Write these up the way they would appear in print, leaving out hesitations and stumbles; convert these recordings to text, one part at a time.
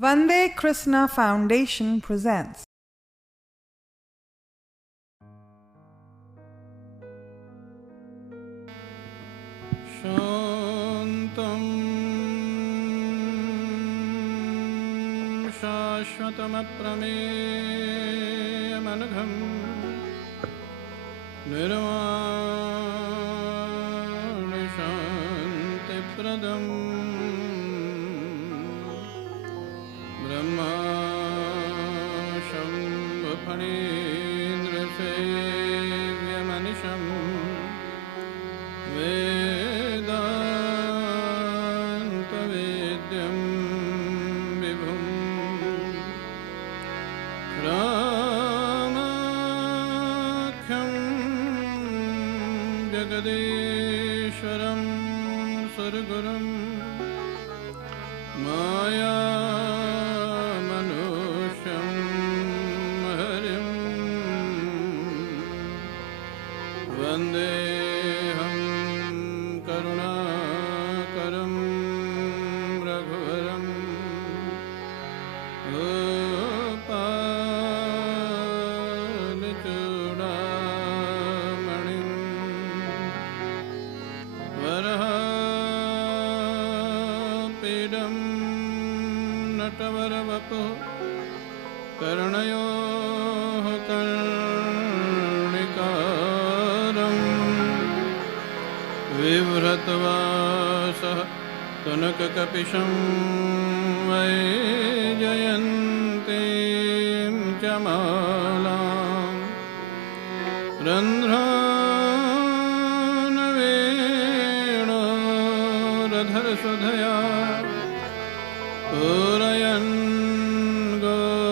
Vande Krishna Foundation presents शान्तं शाश्वतमप्रमेयमनघं निर्वाणशान्तिप्रदम् ब्रह्मा शम्भुफणीन्द्रसेव्यमनिशम् वेदान्तवेद्यं विभुं रामाख्यं जगदीश्वरं सुरगुरुं मायामनुष्यं हरिं वन्देऽहं करुणाकरं रघुवरं गोपालचूडामणिं वरहापीडं नटवरवपुः कर्णयोः कर्णिकारम् बिभ्रतवासः कनककपिशं वैजयन्तीं च मालां रन्ध्रानवेणोरधरसुधया पूरयन् गोपवृन्दैः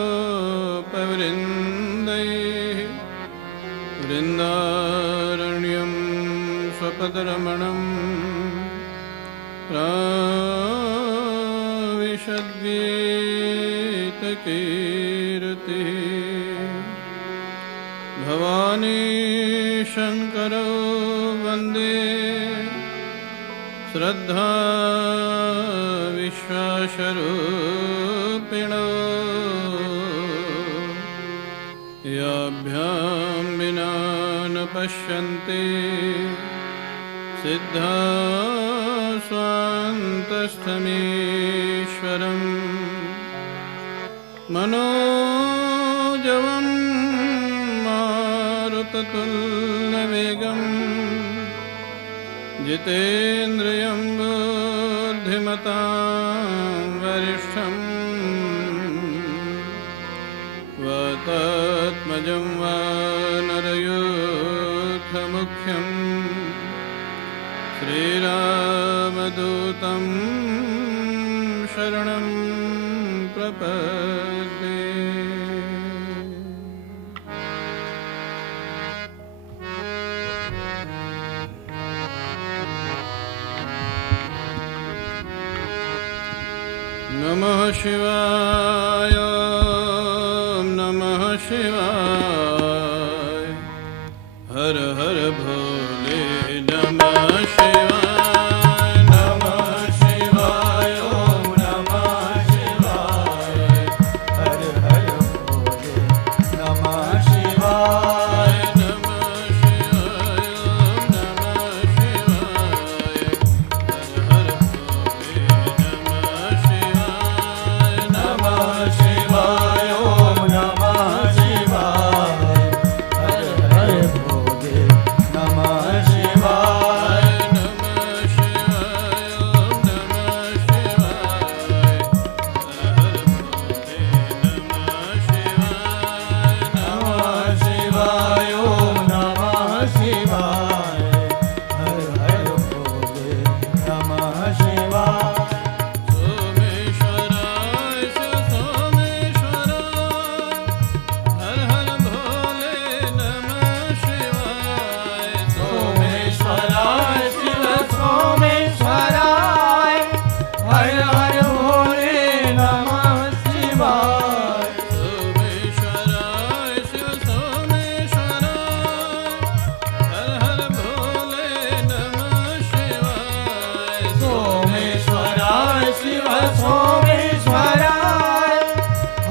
वृन्दारण्यं स्वपदरमणम् प्राविशद्गीतकीर्तिः भवानी शङ्करो वन्दे श्रद्धा विश्वासरूपिणो याभ्यां विना न पश्यन्ति सिद्धा स्वान्तस्थमीश्वरं मनोजवं मारुततुल्यवेगं जितेन्द्रियं बुद्धिमतां वरिष्ठं वातात्मजं वानरयूथमुख्यं श्रीरामदूतं शरणं प्रपद्ये। नमः शिवाय नमः शिवाय हर हर भोले नमः शिवाय नमः शिवाय ओम नमः शिवाय हर हर भोले नमः शिवाय नमः शिवाय ओम नमः शिवाय हर हर भोले नमः शिवाय नमः शिवाय ओम नमः शिवाय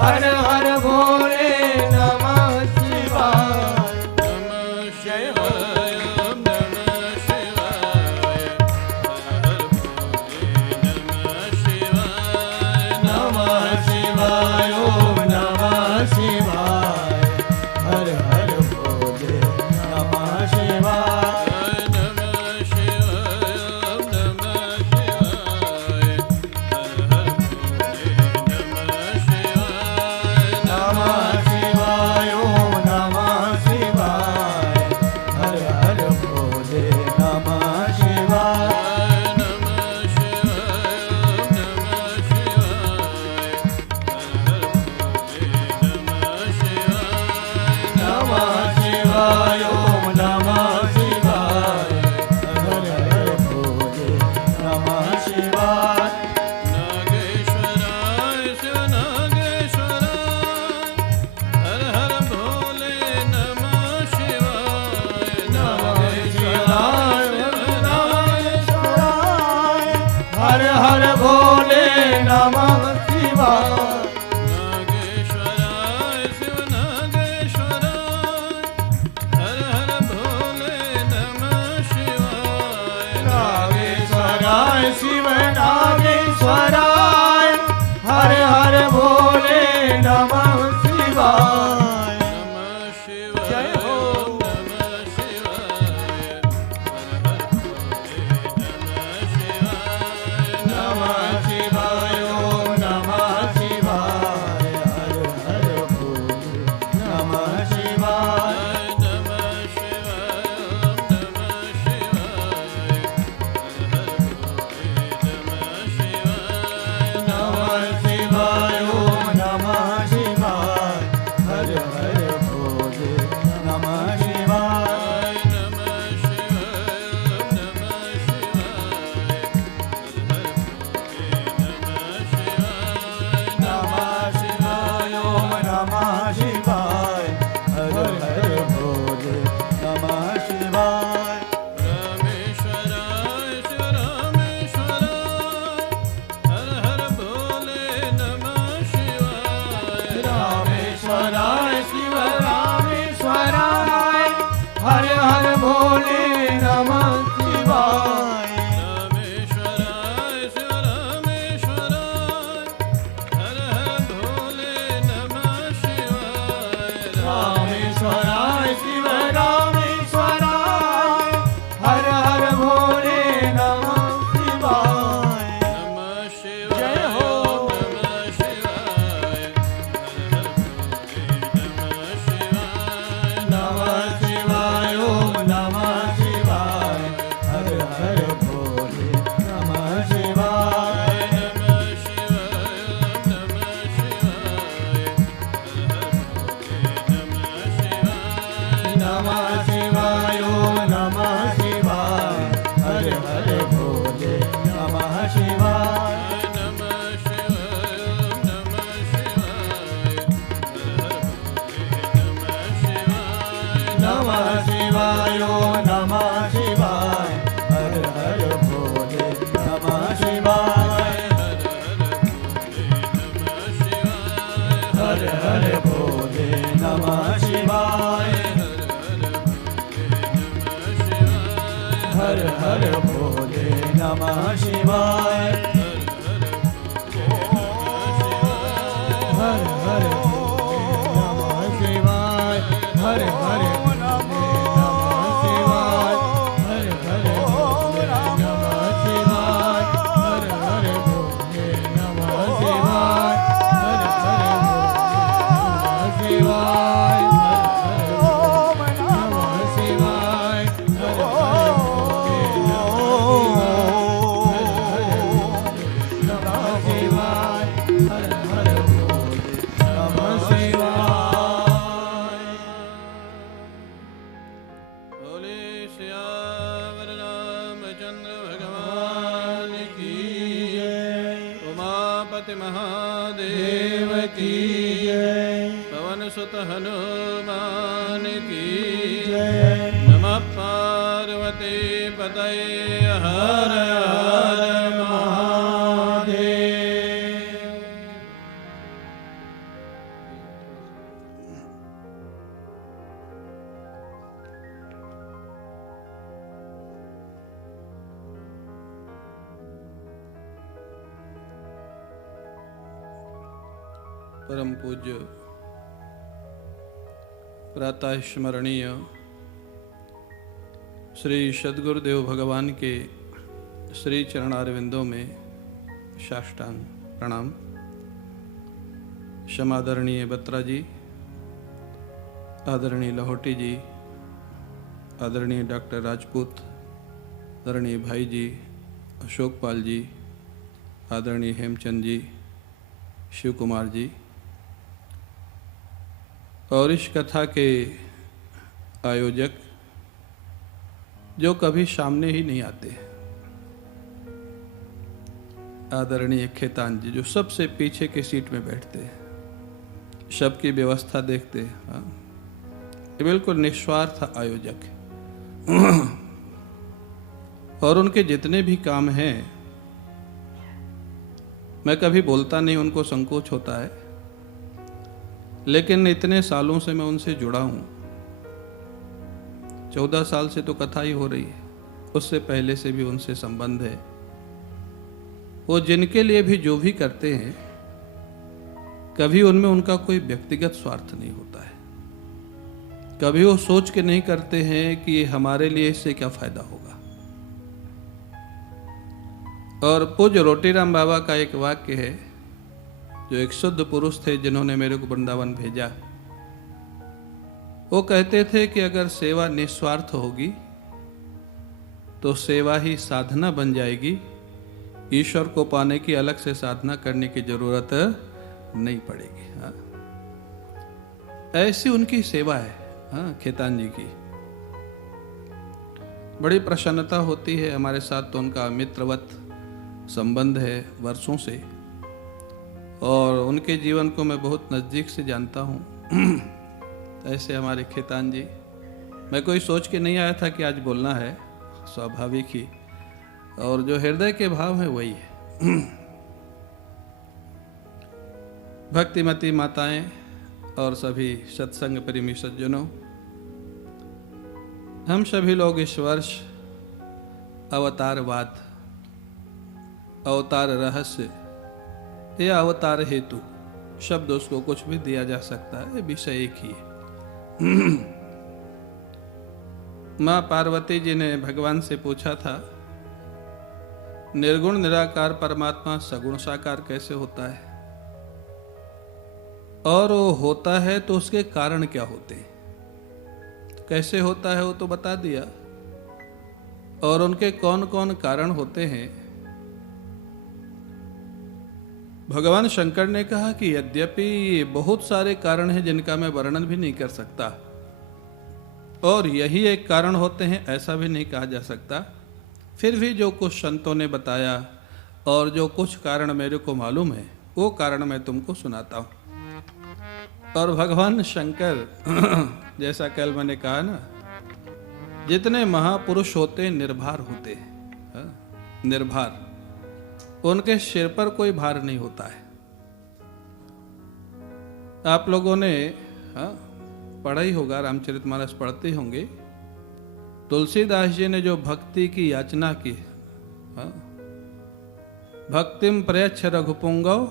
हर हर भोले नमः शिवाय नमः शिवाय ओम नमः शिवाय हर हर भोले नमः शिवाय नमः शिवाय ओम नमः शिवाय हर हर भोले नमः शिवाय नमः शिवाय ओम नमः शिवाय हर हर भोले नमः शिवाय नमः शिवाय ओम नमः शिवाय हर हर भोले नमः शिवाय नागेश्वराय शिव नागेश्वराय हर हर भोले नमः शिवाय नागेश्वराय नागेश्वराय हर हर भोले नमः शिवाय नागेश्वराय शिव नागेश्वराय हर हर भोले नमः शिवाय नागेश्वराय शिव नागेश्वराय हर हर भोले नमः शिवाय नमः शिवाय जय हो। नमः शिवाय हर हर भोले नमः शिवाय नमः शिवाय ओम नमः शिवाय नमः हर हर भोले नमः शिवाय नमः शिवाय ओम नमः शिवाय हर हर भोले नमः शिवाय नमः शिवाय नमः शिवाय हर हर भोले नमः शिवाय रामेश्वराय शिव रामेश्वराय हर हर भोले नमः शिवाय रामेश्वराय शिव रामेश्वराय हर हर भोले नमः शिवाय रामेश्वराय शिव रामेश्वराय हर हर भोले नमः शिवाय रामेश्वराय शिव रामेश्वराय हर हर भोले नमः शिवाय नमः शिवाय जय हो। नमः शिवाय हर हर भोले नमः शिवाय नमः शिवाय ओम नमः शिवाय नमः शिवाय ओम नमः शिवाय हर हर भोले नमः शिवाय नमः शिवाय ओम नमः शिवाय नमः शिवाय ओम नमः शिवाय हर हर भोले नमः शिवाय हर हर भोले नमः शिवाय हर हर भोले नमः शिवाय हर हर भोले नमः शिवाय हर हर महादेव की जय, पवन सुत हनुमान की जय, नमः पार्वती पतये हर हर महादेव। परम पूज्य प्रातः स्मरणीय श्री सद्गुरुदेव भगवान के श्री चरणारविंदों में साष्टांग प्रणाम। क्षमादरणीय बत्रा जी, आदरणीय लाहौटी जी, आदरणीय डॉक्टर राजपूत, आदरणीय भाई जी, अशोक पाल जी, आदरणीय हेमचंद जी, शिव कुमार जी, और इस कथा के आयोजक जो कभी सामने ही नहीं आते, आदरणीय खेतान जी जो सबसे पीछे की सीट में बैठते हैं, सबकी व्यवस्था देखते हैं। हाँ, ये बिल्कुल निस्वार्थ आयोजक है। और उनके जितने भी काम हैं, मैं कभी बोलता नहीं, उनको संकोच होता है, लेकिन इतने सालों से मैं उनसे जुड़ा हूं। 14 साल से तो कथा ही हो रही है, उससे पहले से भी उनसे संबंध है। वो जिनके लिए भी जो भी करते हैं, कभी उनमें उनका कोई व्यक्तिगत स्वार्थ नहीं होता है। कभी वो सोच के नहीं करते हैं कि हमारे लिए इससे क्या फायदा होगा। और पूज्य रोटीराम बाबा का एक वाक्य है, जो एक शुद्ध पुरुष थे जिन्होंने मेरे को वृंदावन भेजा। वो कहते थे कि अगर सेवा निस्वार्थ होगी तो सेवा ही साधना बन जाएगी, ईश्वर को पाने की अलग से साधना करने की जरूरत नहीं पड़ेगी। हाँ, ऐसी उनकी सेवा है। हाँ, खेतान जी की बड़ी प्रसन्नता होती है। हमारे साथ तो उनका मित्रवत संबंध है वर्षों से, और उनके जीवन को मैं बहुत नज़दीक से जानता हूँ। ऐसे हमारे खेतान जी, मैं कोई सोच के नहीं आया था कि आज बोलना है, स्वाभाविक ही, और जो हृदय के भाव है वही है। भक्तिमती माताएं और सभी सत्संग प्रेमी सज्जनों, हम सभी लोग इस वर्ष अवतारवाद, अवतार रहस्य या अवतार हेतु शब्द उसको कुछ भी दिया जा सकता है, विषय एक ही है। माँ पार्वती जी ने भगवान से पूछा था, निर्गुण निराकार परमात्मा सगुण साकार कैसे होता है, और वो होता है तो उसके कारण क्या होते हैं। कैसे होता है वो तो बता दिया, और उनके कौन कौन कारण होते हैं। भगवान शंकर ने कहा कि यद्यपि बहुत सारे कारण हैं जिनका मैं वर्णन भी नहीं कर सकता, और यही एक कारण होते हैं ऐसा भी नहीं कहा जा सकता, फिर भी जो कुछ संतों ने बताया और जो कुछ कारण मेरे को मालूम है, वो कारण मैं तुमको सुनाता हूँ। और भगवान शंकर जैसा कल मैंने कहा ना, जितने महापुरुष होते निर्भर होते हैं। निर्भर, उनके सिर पर कोई भार नहीं होता है। आप लोगों ने पढ़ा ही होगा, रामचरितमानस पढ़ते होंगे। तुलसीदास जी ने जो भक्ति की याचना की, भक्तिम प्रयच्छ रघुपुंगव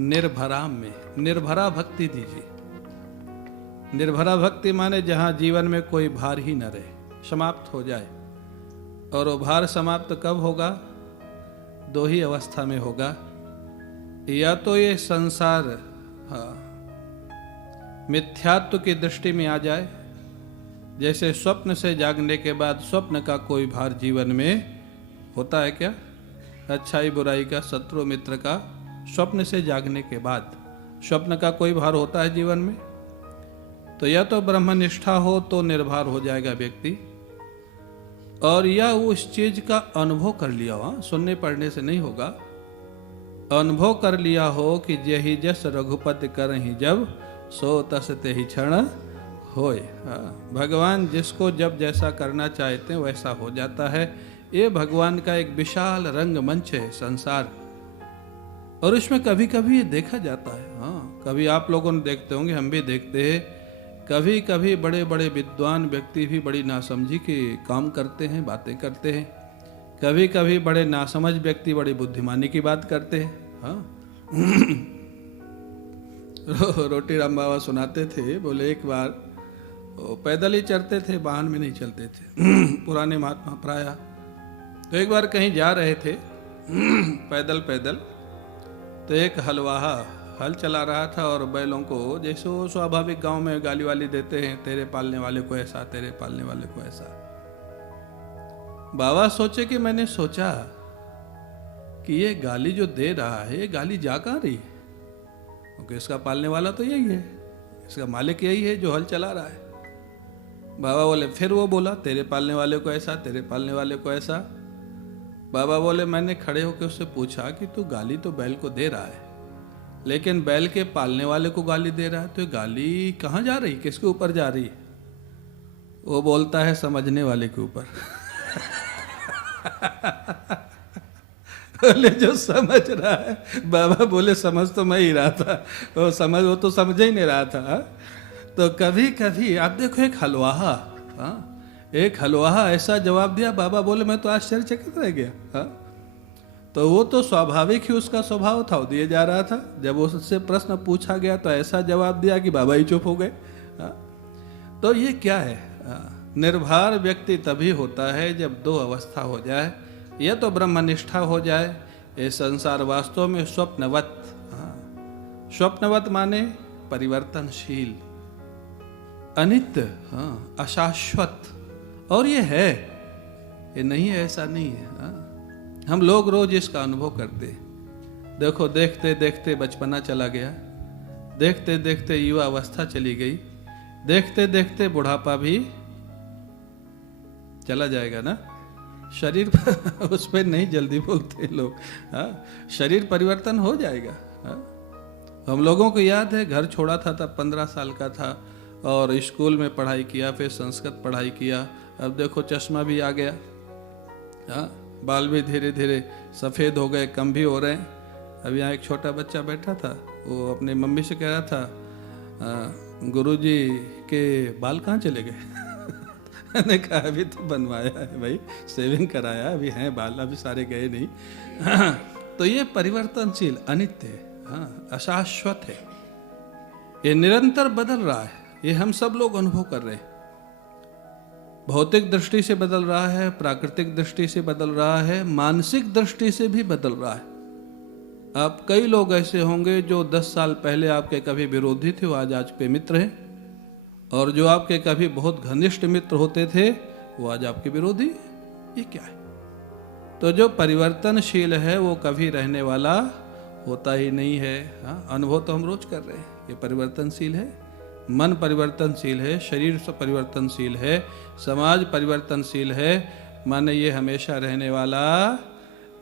निर्भराम में, निर्भरा भक्ति दीजिए। निर्भरा भक्ति माने जहां जीवन में कोई भार ही न रहे, समाप्त हो जाए। और वो भार समाप्त कब होगा? दो ही अवस्था में होगा। या तो ये संसार मिथ्यात्व की दृष्टि में आ जाए, जैसे स्वप्न से जागने के बाद स्वप्न का कोई भार जीवन में होता है क्या? अच्छाई बुराई का, शत्रु मित्र का, स्वप्न से जागने के बाद स्वप्न का कोई भार होता है जीवन में? तो या तो ब्रह्मनिष्ठा हो तो निर्भर हो जाएगा व्यक्ति, और या उस चीज का अनुभव कर लिया हो, सुनने पढ़ने से नहीं होगा, अनुभव कर लिया हो कि जेहि जस रघुपति करहि जब, सो तस तेहि क्षण होय। भगवान जिसको जब जैसा करना चाहते हैं वैसा हो जाता है। ये भगवान का एक विशाल रंग मंच है संसार, और इसमें कभी कभी ये देखा जाता है। हाँ, कभी आप लोगों ने देखते होंगे, हम भी देखते हैं, कभी कभी बड़े बड़े विद्वान व्यक्ति भी बड़ी नासमझी के काम करते हैं, बातें करते हैं। कभी कभी बड़े नासमझ व्यक्ति बड़ी बुद्धिमानी की बात करते हैं। हाँ, रोटी राम बाबा सुनाते थे, बोले एक बार वो पैदल ही चलते थे, वाहन में नहीं चलते थे पुराने महात्मा प्राय। तो एक बार कहीं जा रहे थे पैदल पैदल, तो एक हलवाहा हल चला रहा था और बैलों को जैसे वो स्वाभाविक गांव में गाली वाली देते हैं, तेरे पालने वाले को ऐसा, तेरे पालने वाले को ऐसा। बाबा सोचे कि मैंने सोचा कि ये गाली जो दे रहा है, ये गाली जा कहाँ रही है, क्योंकि इसका पालने वाला तो यही है, इसका मालिक यही है जो हल चला रहा है। बाबा बोले, फिर वो बोला तेरे पालने वाले को ऐसा, तेरे पालने वाले को ऐसा। बाबा बोले, मैंने खड़े होकर उससे पूछा कि तू गाली तो बैल को दे रहा है, लेकिन बैल के पालने वाले को गाली दे रहा है, तो गाली कहाँ जा रही, किसके ऊपर जा रही? वो बोलता है समझने वाले के ऊपर बोले जो समझ रहा है। बाबा बोले समझ तो मैं ही रहा था, वो तो समझ ही नहीं रहा था। तो कभी कभी आप देखो एक हलवाहा, एक हलवाहा ऐसा जवाब दिया, बाबा बोले मैं तो आश्चर्यचकित रह गया। तो वो तो स्वाभाविक ही उसका स्वभाव था, वो दिए जा रहा था। जब उससे प्रश्न पूछा गया तो ऐसा जवाब दिया कि बाबा ही चुप हो गए। तो ये क्या है? निर्भर व्यक्ति तभी होता है जब दो अवस्था हो जाए, या तो ब्रह्मनिष्ठा हो जाए, ये संसार वास्तव में स्वप्नवत। स्वप्नवत माने परिवर्तनशील, अनित्य, अशाश्वत। और ये है, ये नहीं है ऐसा नहीं है। हम लोग रोज इसका अनुभव करते। देखो देखते देखते बचपना चला गया, देखते देखते युवा अवस्था चली गई, देखते देखते बुढ़ापा भी चला जाएगा ना। शरीर उस पर नहीं जल्दी बोलते लोग। शरीर परिवर्तन हो जाएगा। हम लोगों को याद है, घर छोड़ा था तब 15 साल का था और स्कूल में पढ़ाई किया, फिर संस्कृत पढ़ाई किया। अब देखो चश्मा भी आ गया, बाल भी धीरे धीरे सफ़ेद हो गए, कम भी हो रहे हैं। अब यहाँ एक छोटा बच्चा बैठा था, वो अपनी मम्मी से कह रहा था, गुरुजी के बाल कहाँ चले गए? मैंने कहा अभी तो बनवाया है भाई, सेविंग कराया, अभी हैं बाल, अभी सारे गए नहीं। तो ये परिवर्तनशील, अनित्य है, अशाश्वत है, ये निरंतर बदल रहा है। ये हम सब लोग अनुभव कर रहे हैं। भौतिक दृष्टि से बदल रहा है, प्राकृतिक दृष्टि से बदल रहा है, मानसिक दृष्टि से भी बदल रहा है। आप कई लोग ऐसे होंगे जो 10 साल पहले आपके कभी विरोधी थे, वो आज आपके मित्र हैं, और जो आपके कभी बहुत घनिष्ठ मित्र होते थे वो आज आपके विरोधी। ये क्या है? तो जो परिवर्तनशील है वो कभी रहने वाला होता ही नहीं है। अनुभव तो हम रोज कर रहे हैं। ये परिवर्तनशील है, मन परिवर्तनशील है, शरीर से परिवर्तनशील है, समाज परिवर्तनशील है, माने ये हमेशा रहने वाला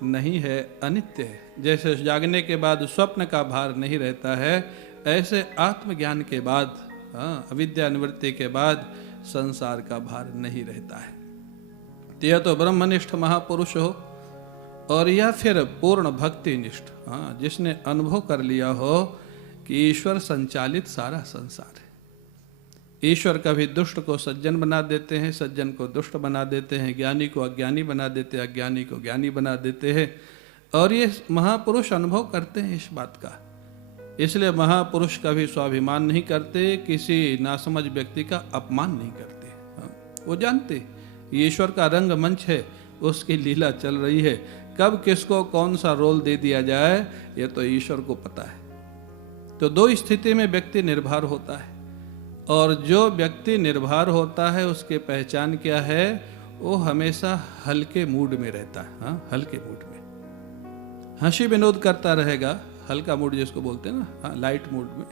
नहीं है, अनित्य है। जैसे जागने के बाद स्वप्न का भार नहीं रहता है, ऐसे आत्मज्ञान के बाद, अविद्या निवृत्ति के बाद संसार का भार नहीं रहता है। यह तो ब्रह्मनिष्ठ महापुरुष हो, और या फिर पूर्ण भक्ति निष्ठ, जिसने अनुभव कर लिया हो कि ईश्वर संचालित सारा संसार है। ईश्वर कभी दुष्ट को सज्जन बना देते हैं, सज्जन को दुष्ट बना देते हैं, ज्ञानी को अज्ञानी बना देते हैं, अज्ञानी को ज्ञानी बना देते हैं। और ये महापुरुष अनुभव करते हैं इस बात का। इसलिए महापुरुष कभी स्वाभिमान नहीं करते, किसी नासमझ व्यक्ति का अपमान नहीं करते। वो जानते ईश्वर का रंग मंच है, उसकी लीला चल रही है, कब किसको कौन सा रोल दे दिया जाए ये तो ईश्वर को पता है। तो दो स्थिति में व्यक्ति निर्भर होता है, और जो व्यक्ति निर्भर होता है उसके पहचान क्या है? वो हमेशा हल्के मूड में रहता है। हल्के मूड में हंसी विनोद करता रहेगा, हल्का मूड जिसको बोलते हैं ना, लाइट मूड में।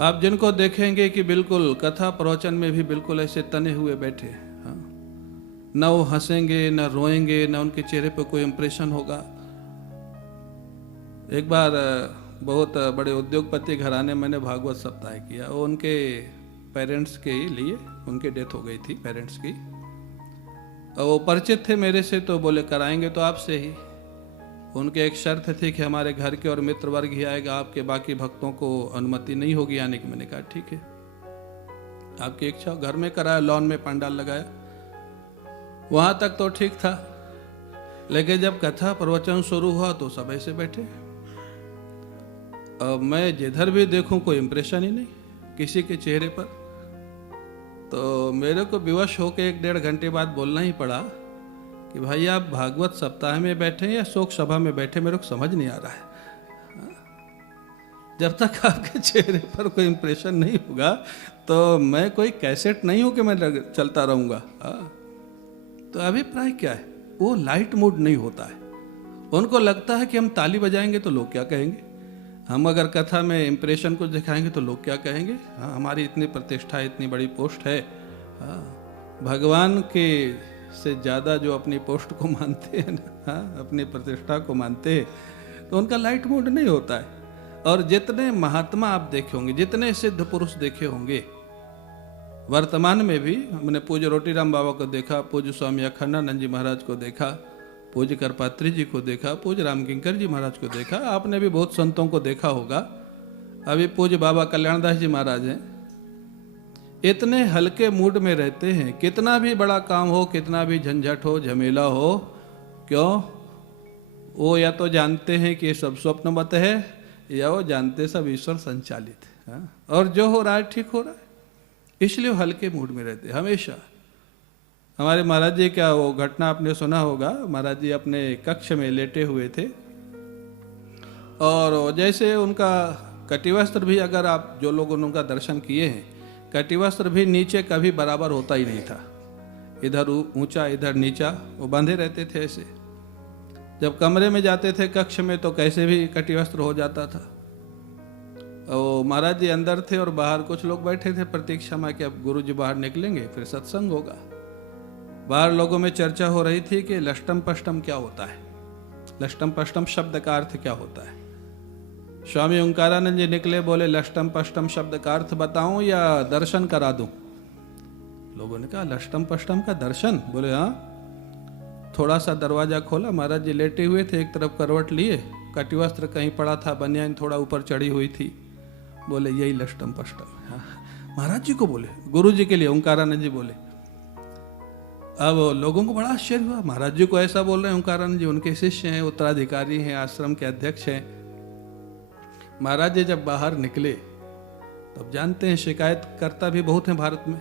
आप जिनको देखेंगे कि बिल्कुल कथा प्रवचन में भी बिल्कुल ऐसे तने हुए बैठे, न वो हंसेंगे, न रोएंगे, न उनके चेहरे पर कोई इंप्रेशन होगा। एक बार बहुत बड़े उद्योगपति घराने मैंने भागवत सप्ताह किया, वो उनके पेरेंट्स के लिए, उनकी डेथ हो गई थी पेरेंट्स की, और वो परिचित थे मेरे से, तो बोले कराएंगे तो आपसे ही। उनके एक शर्त थी कि हमारे घर के और मित्र वर्ग ही आएगा, आपके बाकी भक्तों को अनुमति नहीं होगी आने की। मैंने कहा ठीक है, आपकी इच्छा। घर में कराया, लॉन में पंडाल लगाया, वहां तक तो ठीक था। लेकिन जब कथा प्रवचन शुरू हुआ तो सब ऐसे बैठे, मैं जिधर भी देखूं कोई इम्प्रेशन ही नहीं किसी के चेहरे पर। तो मेरे को विवश होकर 1-1.5 घंटे बाद बोलना ही पड़ा कि भाई आप भागवत सप्ताह में बैठे या शोक सभा में बैठे, मेरे को समझ नहीं आ रहा है। जब तक आपके चेहरे पर कोई इम्प्रेशन नहीं होगा तो मैं कोई कैसेट नहीं हूं कि मैं चलता रहूंगा। तो अभिप्राय क्या है, वो लाइट मूड नहीं होता है। उनको लगता है कि हम ताली बजाएंगे तो लोग क्या कहेंगे, हम अगर कथा में इम्प्रेशन को दिखाएंगे तो लोग क्या कहेंगे। हाँ, हमारी इतनी प्रतिष्ठा है, इतनी बड़ी पोस्ट है। हाँ, भगवान के से ज़्यादा जो अपनी पोस्ट को मानते हैं ना, हाँ, अपनी प्रतिष्ठा को मानते हैं, तो उनका लाइट मूड नहीं होता है। और जितने महात्मा आप देखे होंगे, जितने सिद्ध पुरुष देखे होंगे वर्तमान में भी, हमने पूज्य रोटीराम बाबा को देखा, पूज्य स्वामी अखंडानंद जी महाराज को देखा, पूज्य करपात्री जी को देखा, पूज्य रामकिंकर जी महाराज को देखा, आपने भी बहुत संतों को देखा होगा। अभी पूज्य बाबा कल्याणदास जी महाराज हैं, इतने हल्के मूड में रहते हैं। कितना भी बड़ा काम हो, कितना भी झंझट हो, झमेला हो, क्यों, वो या तो जानते हैं कि ये सब स्वप्नवत है, या वो जानते सब ईश्वर संचालित है। और जो हो रहा है ठीक हो रहा है, इसलिए वो हल्के मूड में रहते हैं हमेशा। हमारे महाराज जी का वो घटना आपने सुना होगा, महाराज जी अपने कक्ष में लेटे हुए थे और जैसे उनका कटिवस्त्र भी, अगर आप जो लोगों ने उनका दर्शन किए हैं, कटिवस्त्र भी नीचे कभी बराबर होता ही नहीं था, इधर ऊंचा इधर नीचा, वो बांधे रहते थे ऐसे। जब कमरे में जाते थे कक्ष में तो कैसे भी कटिवस्त्र हो जाता था। और महाराज जी अंदर थे और बाहर कुछ लोग बैठे थे प्रतीक्षा में कि अब गुरु जी बाहर निकलेंगे फिर सत्संग होगा। बाहर लोगों में चर्चा हो रही थी कि लष्टम पष्टम क्या होता है, लष्टम पष्टम शब्द का अर्थ क्या होता है। स्वामी ओंकारानंद जी निकले, बोले लष्टम पष्टम शब्द का अर्थ बताऊं या दर्शन करा दूं। लोगों ने कहा लष्टम पष्टम का दर्शन, बोले हाँ। थोड़ा सा दरवाजा खोला, महाराज जी लेटे हुए थे, एक तरफ करवट लिए, कटिवस्त्र कहीं पड़ा था, बनियान थोड़ा ऊपर चढ़ी हुई थी। बोले यही लष्टम पष्टम। हाँ, महाराज जी को बोले, गुरु जी के लिए ओंकारानंद जी बोले। अब लोगों को बड़ा आश्चर्य हुआ, महाराज जी को ऐसा बोल रहे हैं ओंकारानंद जी, उनके शिष्य हैं, उत्तराधिकारी हैं, आश्रम के अध्यक्ष हैं। महाराज जी जब बाहर निकले तब जानते हैं शिकायत करता भी बहुत है भारत में।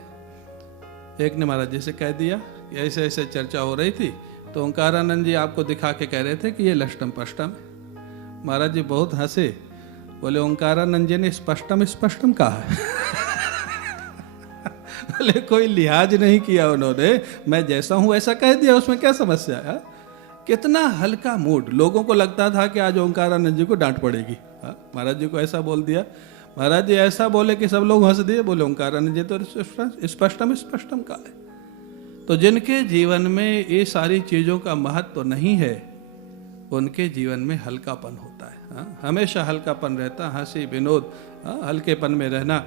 एक ने महाराज जी से कह दिया कि ऐसे ऐसे चर्चा हो रही थी, तो ओंकारानंद जी आपको दिखा के कह रहे थे कि ये लष्टम पष्टम है। महाराज जी बहुत हंसे, बोले ओंकारानंद जी ने स्पष्टम स्पष्टम कहा है। बोले कोई लिहाज नहीं किया उन्होंने, मैं जैसा हूं ऐसा कह दिया, उसमें क्या समस्या है। कितना हल्का मूड, लोगों को लगता था कि आज ओंकारानंद जी को डांट पड़ेगी। महाराज जी को ऐसा बोल दिया, महाराज जी ऐसा बोले कि सब लोग हंस दिए। बोले ओंकारानंद जी तो स्पष्टम स्पष्टम का है। तो जिनके जीवन में ये सारी चीजों का महत्व तो नहीं है, उनके जीवन में हल्कापन होता है। हमेशा हल्कापन रहता, हंसी विनोद, हल्केपन में रहना।